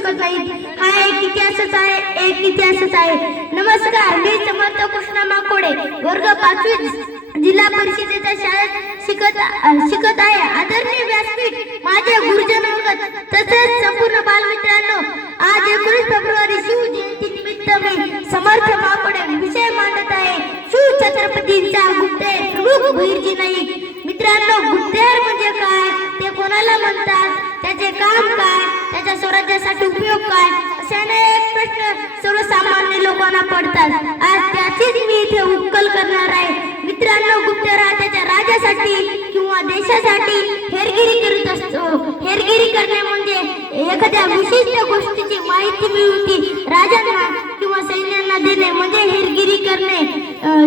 शकत नाही। हा एक इतिहासच आहे, एक इतिहासच आहे। नमस्कार, मी समर्थ कृष्णा माकोडे, वर्ग 5वी, जिल्हा परिषदेच्या शाळेत शिकत आहे। आदरणीय व्यासपीठ, माझे गुरुजन वर्ग तसेच संपूर्ण बालमित्रांनो, आज 19 फेब्रुवारी शिवजयंती निमित्त मी समर्थ माकोडे विषय मांडत आहे। शिवछत्रपतींचा गुप्तेर प्रमुख भैरजी नाईक। मित्रांनो, गुप्तेर म्हणजे काय, ते कोणाला म्हणतात, त्याचे काम काय, त्याच्या स्वराज्यासाठी उपयोग काय, असे अनेक प्रश्न सर्वसामान्य लोकांना पडतात। आज त्याचीच मी इथे उकल करणार आहे। मित्रांनो, गुप्तेर हा त्याच्या राज्यासाठी किंवा देशासाठी हेरगिरी करत असतो। हेरगिरी करणे म्हणजे एखाद्या विशिष्ट गोष्टीची माहिती मिळवून राजांना किंवा सैन्यांना देणे म्हणजे हेरगिरी करणे।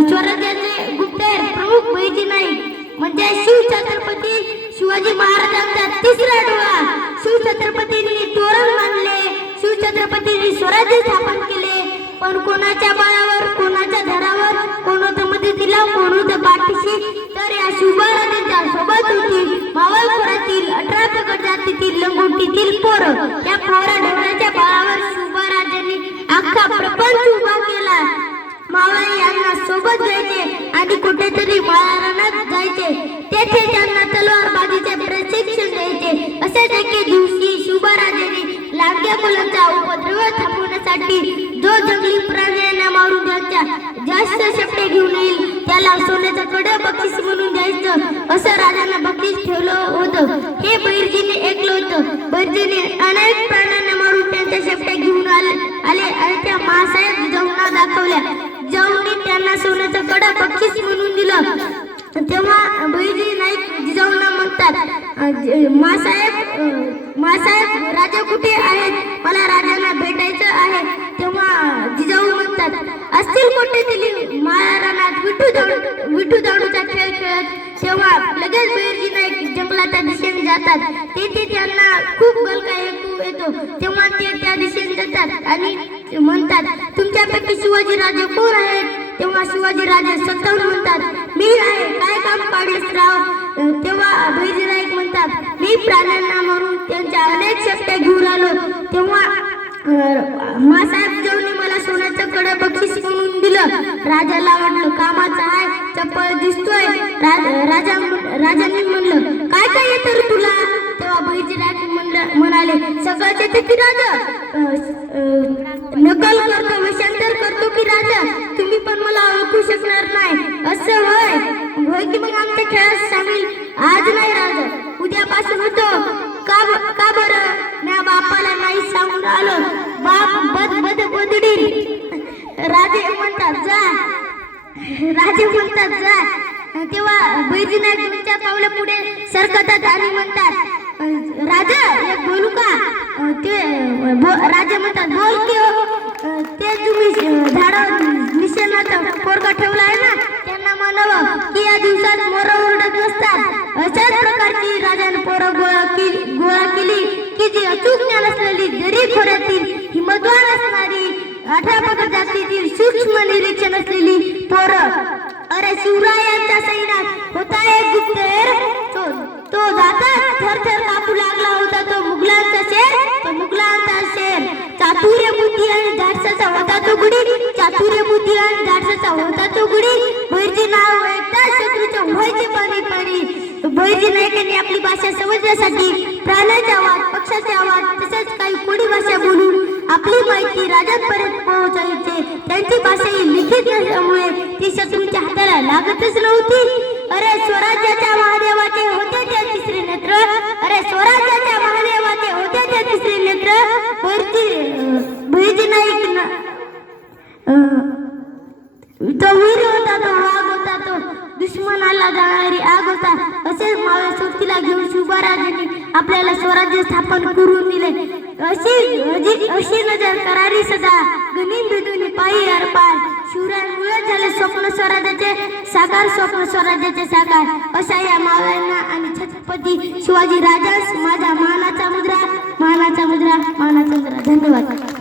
स्वराज्याचे गुप्तेर प्रमुख भैरजी नाईक म्हणजे शिवछत्रपती शिवाजी महाराजांचा तिसरा डोळा। शिवछत्रपतींनी तोरण मांडले, शिवछत्रपतींनी स्वराज्य स्थापन केले, पण कोणाच्या बळावर, कोणाच्या धरावर, कोण होतं मदतीला, कोण होतं पाठीशी, तर या शिवबाराजांच्या सोबत होती मावळखोरातील 18 प्रगट जातीतील लंगोटीतील पोरं। या पोरा ढवळ्याच्या बळावर शिवबाराजांनी अख्खा प्रपंच उभा केला। मावळे यांना सोबत घ्यायचे आणि कुठेतरी माळरानात जायचे, तेथे त्यांना तलवारबाजीचे प्रशिक्षण द्यायचे। अशाच एके दिवशी शिवबाराजांनी लांडग्या मुलांचा उपद्रव थांबवण्यासाठी जो जंगली प्राण्यांना मारून द्यायचा, जास्त शेपटे घेऊन येईल त्याला सोन्याचं कडं बक्षीस म्हणून द्यायचं, असं राजांना बक्षीस ठेवलं होतं। हे भैरजीने ऐकलं होतं। भैरजीने अनेक प्राण्यांना मारून त्यांच्या शेपट्या घेऊन आले आणि त्या मासाहेब जिजाऊंना दाखवल्या। जिजाऊंनी त्यांना सोन्याचं कडं बक्षीस म्हणून दिलं। तेव्हा भैरजी नाईक जिजाऊंना म्हणतात, मासाहेब राजा कुठे आहेत, मला राजांना भेटायचं आहे। तेव्हा जिजाऊ म्हणतात, असतील कुठेतरी माळरानात विठू दांडूचा खेळ खेळत। तेव्हा लगेच भैरजी नाईक जंगलाच्या दिशेने जातात। तेथे त्यांना खूप गलका येतो। तेव्हा ते त्या दिशेने जातात आणि म्हणतात, तुमच्यापैकी शिवाजी राजे कोण आहेत? तेव्हा शिवाजी राजे स्वतःहून म्हणतात, मी आहे, काय काम काढलेस राव? तेव्हा भैरजी नाईक म्हणतात, मी प्राण्यांना मारून त्यांच्या अनेक शेपट्या घेऊन आलो। तेव्हा मासाहेब जिजाऊंनी मला सोन्याचं कडं बक्षीस म्हणून दिलं। राजाला वाटलं कामाचा आहे, चपळ दिसतोय। राजांनी म्हणलं, काय काय येतं रे तुला? तेव्हा भैरजी नाईक म्हणाले, सगळंच येते की राजा, नकल करतो, वेषांतर करतो की राजा, तुम्ही पण मला ओळखू शकणार नाही। असं होय की मग आमच्या खेळात सामील? आज नाही राजा, उद्यापासून होतो। का बरं? ना बापाला नाही सांगून आलो, बाप बदडील। राजे म्हणतात जा। तेव्हा भैरजी नाईकच्या पावला पुढे सरकतात आणि म्हणतात, राजा एक बोलू का? राजे म्हणतात, बोल की हो। ते तुम्ही झाडावर निशाणाचा पोरगा ठेवला आहे ना, त्यांना म्हणावं की या दिवसात मोरं ओरडत नसतात। अशाच प्रकारची राजाने पोरं गोळा केली की जी अचूक ज्ञान असलेली, जरी खोऱ्यातील हिमतवान असणारी, 18 प्रगट जातीतील सूक्ष्म निरीक्षण असलेली पोरं। अरे शिवरायांच्या सैन्यात होता एक गुप्तेर, तो जाता थरथर कापू लागला होता तो मुघलांचा शेर। चातुर्य बुद्धी आणि धाडसाचा होता तो गुढी। भैरजी नाव ऐकता शत्रूच्या व्हायचे पाणी। भैरजी नाईकांनी आपली भाषा समजण्यासाठी प्राण्याचा आवाज, पक्षाचा आवाज, तसेच काही कोडी भाषा बोलून आपली माहिती राजांपर्यंत पोहोचायचे। त्यांची भाषा ही लिखित नसल्यामुळे ती शत्रूच्या हाताला लागतच नव्हती। अरे स्वराज्याच्या महादेवाचे होते ते तिसरे नेत्र, भैरजी नाईक तो वीर होता, तो वाघ होता, तो दुश्मनाला जाणारी आग होता। असेच मावळे सोबतीला घेऊन शिवबाराजांनी आपल्याला स्वराज्य स्थापन करून दिले। अशी नजर करारी सदा, गनिम बिदुनी पायी अर्पार। शिवरायांमुळे झाले स्वप्न स्वराज्याचे साकार। अशा या मावळ्यांना आणि छत्रपती शिवाजी राजास माझा मानाचा मुद्रा। धन्यवाद।